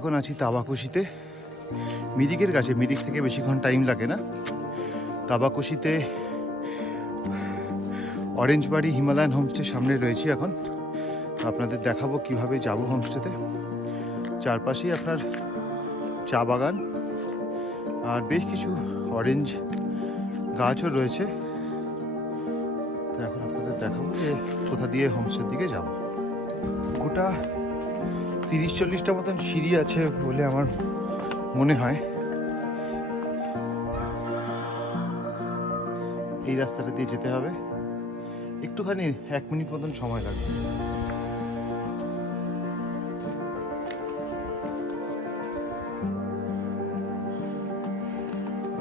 এখন আছি তাবাকুশিতে, মিরিকের কাছে। মিরিক থেকে বেশিক্ষণ টাইম লাগে না। তাবাকুশিতে অরেঞ্জ বাড়ি হিমালয়ান হোমস্টের সামনে রয়েছি এখন। আপনাদের দেখাবো কিভাবে যাব হোমস্টেতে। চারপাশেই আপনার চা বাগান আর বেশ কিছু অরেঞ্জ গাছও রয়েছে। তো এখন আপনাদের দেখাবো যে কোথা দিয়ে হোমস্টের দিকে যাব। গোটা 30-40টা মতন সিঁড়ি আছে বলে আমার মনে হয়। এই রাস্তাটা দিয়ে যেতে হবে, একটুখানি 1 মিনিট মতন সময় লাগবে।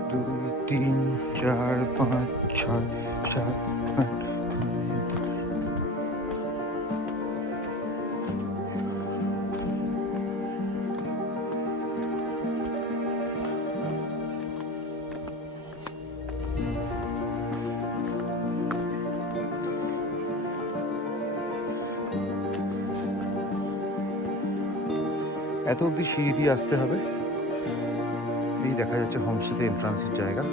2, 3, 4, 5, 6, 7, 8। এত অবধি সিঁড়ি দিয়ে আসতে হবে। এই দেখা যাচ্ছে হোমস্টেতে এন্ট্রান্সের জায়গা।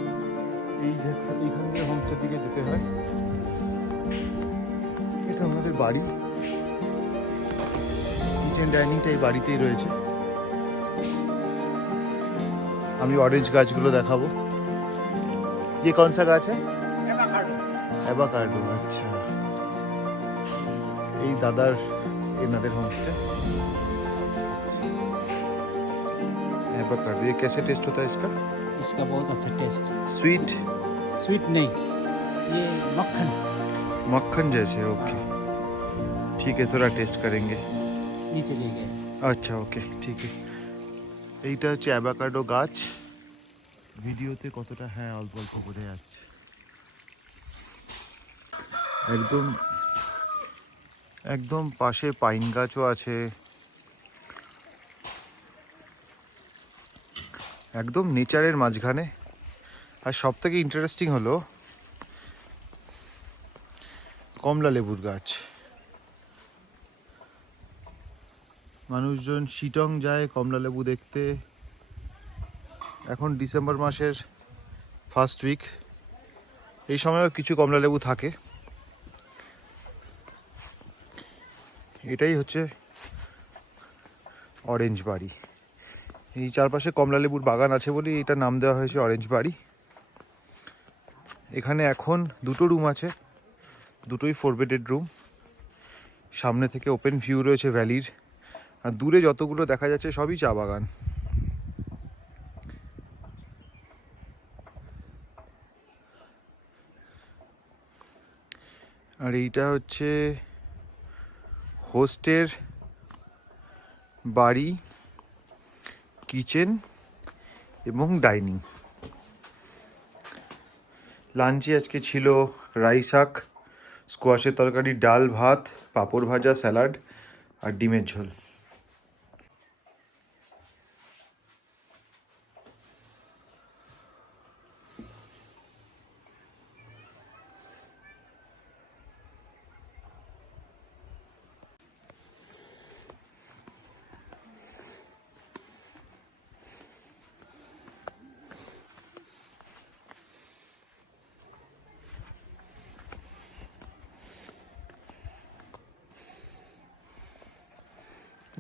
এইখান থেকে হোমস্টের দিকে যেতে হয়। এটা আমাদের বাড়ি, কিচেন ডাইনিংটা এই বাড়িতেই রয়েছে। আমি অরেঞ্জ গাছগুলো দেখাবো। ये कौन सा গাছ है? অ্যাভাকাডো। আচ্ছা, এই দাদার এনাদের হোমস্টে। एवोकाडो, ये कैसे टेस्ट होता है इसका? इसका बहुत अच्छा टेस्ट। स्वीट? स्वीट नहीं, ये मक्खन। मक्खन जैसे, ओके ठीक है, थोड़ा टेस्ट करेंगे। नीचे ले गए। আচ্ছা, ওকে ঠিক আছে। এইটা হচ্ছে অ্যাভাকাডো গাছ। ভিডিওতে কতটা, হ্যাঁ অল্প অল্প বোঝা যাচ্ছে। একদম একদম পাশে পাইন গাছও আছে। একদম নেচারের মাঝখানে। আর সব থেকে ইন্টারেস্টিং হলো কমলা লেবুর গাছ। মানুষজন শিটং যায় কমলা লেবু দেখতে। এখন ডিসেম্বর মাসের ফার্স্ট উইক, এই সময়ও কিছু কমলা লেবু থাকে। এটাই হচ্ছে অরেঞ্জ বাড়ি। এই চারপাশে কমলা লেবুর বাগান আছে বলে এটা নাম দেওয়া হয়েছে অরেঞ্জ বাড়ি। এখানে এখন 2টো রুম আছে, দুটোই 4 বেডেড রুম। সামনে থেকে ওপেন ভিউ রয়েছে ভ্যালির। আর দূরে যতগুলো দেখা যাচ্ছে সবই চা বাগান। আর এইটা হচ্ছে হোস্টের বাড়ি, কিচেন এবং ডাইনিং। লাঞ্চে আজকে ছিল রাই শাক, স্কোয়াশের তরকারি, ডাল, ভাত, পাঁপড় ভাজা, স্যালাড আর ডিমের ঝোল।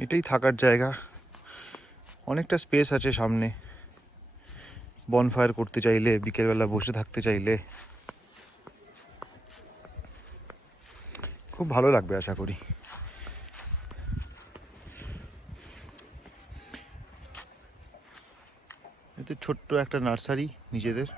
এটাই থাকার জায়গা। অনেকটা স্পেস আছে সামনে, বনফায়ার করতে চাইলে, বিকেলবেলা বসে থাকতে চাইলে খুব ভালো লাগবে আশা করি। এতে ছোট্ট একটা নার্সারি নিজেদের।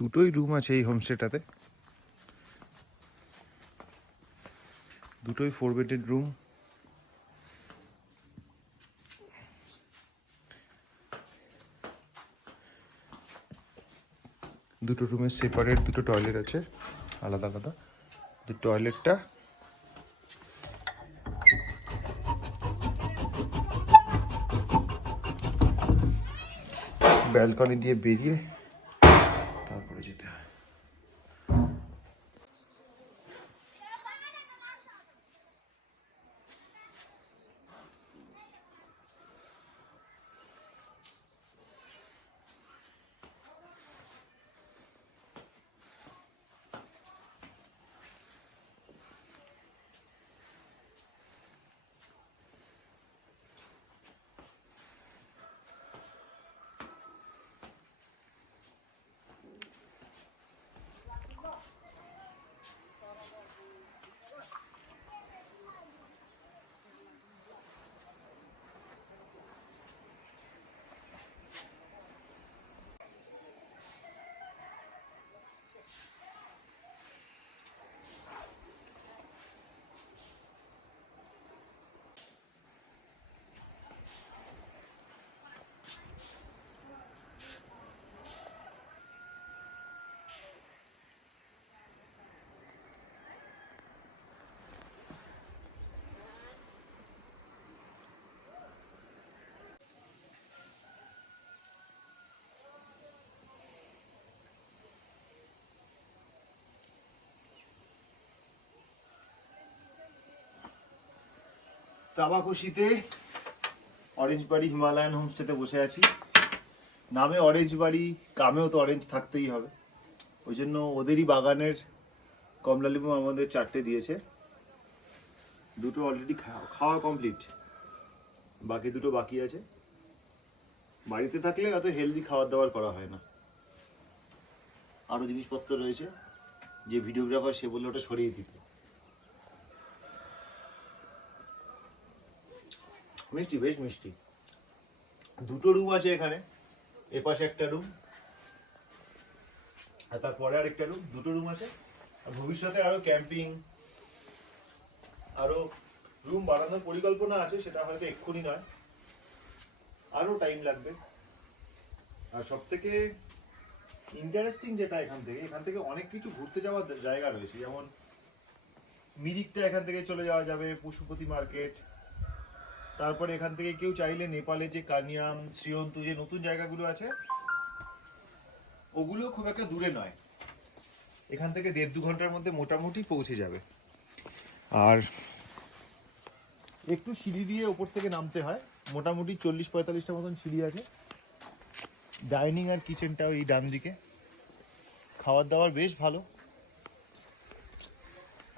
দুটোই রুম আছে এই হোমস্টেটাতে, দুটোই 4 বেডেড রুম। দুটো রুমের সেপারেট দুটো টয়লেট আছে, আলাদা আলাদা। টয়লেটটা ব্যালকনি দিয়ে বেরিয়ে তারপরে যেতে হয়। তাবাকুশিতে অরেঞ্জ বাড়ি হিমালয়ান হোমস্টেতে বসে আছি। নামে অরেঞ্জ বাড়ি, কামেও তো অরেঞ্জ থাকতেই হবে, ওই জন্য ওদেরই বাগানের কমলালেবু আমাদের 4টে দিয়েছে। দুটো অলরেডি খাওয়া কমপ্লিট, বাকি দুটো বাকি আছে। বাড়িতে থাকলে অত হেলদি খাবার দাবার করা হয় না। আরও জিনিসপত্র রয়েছে, যে ভিডিওগ্রাফার সে বললে ওটা সরিয়ে দিতে। মিষ্টি, বেশ মিষ্টি। দুটো রুম আছে এখানে, এপাশে একটা রুম আর তারপরে আরেকটা রুম, দুটো রুম আছে। আর ভবিষ্যতে আরো ক্যাম্পিং, আরো রুম বানানোর পরিকল্পনা আছে, সেটা হয়তো এক্ষুনি নয়, আরো টাইম লাগবে। আর সব থেকে ইন্টারেস্টিং যেটা এখান থেকে অনেক কিছু ঘুরতে যাওয়ার জায়গা রয়েছে। যেমন মিরিকটা এখান থেকে চলে যাওয়া যাবে, পশুপতি মার্কেট। তারপরে এখান থেকে কেউ চাইলে নেপালে যে কানিয়াম, শ্রীয়ন্তু যে নতুন জায়গাগুলো আছে, ওগুলো খুব একটা দূরে নয়, এখান থেকে 1.5-2 ঘন্টার মধ্যে মোটামুটি পৌঁছে যাবে। আর একটু সিঁড়ি দিয়ে ওপর থেকে নামতে হয়, মোটামুটি 40-45টা মতন সিঁড়ি আছে। ডাইনিং আর কিচেনটাও এই ডান দিকে। খাবার দাবার বেশ ভালো।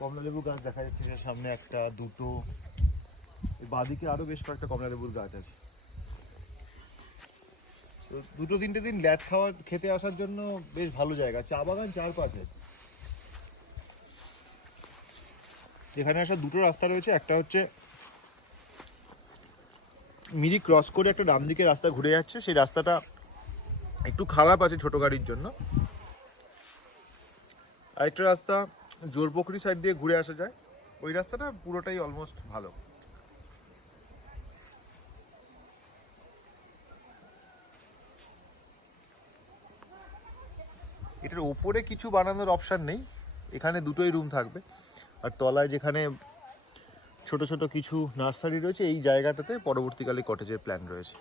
কমলালেবু গাছ দেখা যাচ্ছে সামনে, একটা দুটো, বাঁদিকে আরো বেশ কয়েকটা কমলালেবুর গাছ আছে। তো 2-3টে দিন ল্যাদ খেতে আসার জন্য বেশ ভালো জায়গা। চা বাগান চারপাশে। এখানে আসার দুটো রাস্তা রয়েছে, একটা হচ্ছে মিরিক ক্রস করে একটা ডান দিকে রাস্তা ঘুরে যাচ্ছে, সেই রাস্তাটা একটু খারাপ আছে ছোট গাড়ির জন্য। আরেকটা রাস্তা জোরপোখরি সাইড দিয়ে ঘুরে আসা যায়, ওই রাস্তাটা পুরোটাই অলমোস্ট ভালো। এটার ওপরে কিছু বানানোর অপশান নেই, এখানে দুটোই রুম থাকবে। আর তলায় যেখানে ছোট ছোট কিছু নার্সারি রয়েছে, এই জায়গাটাতে পরবর্তীকালে কটেজের প্ল্যান রয়েছে।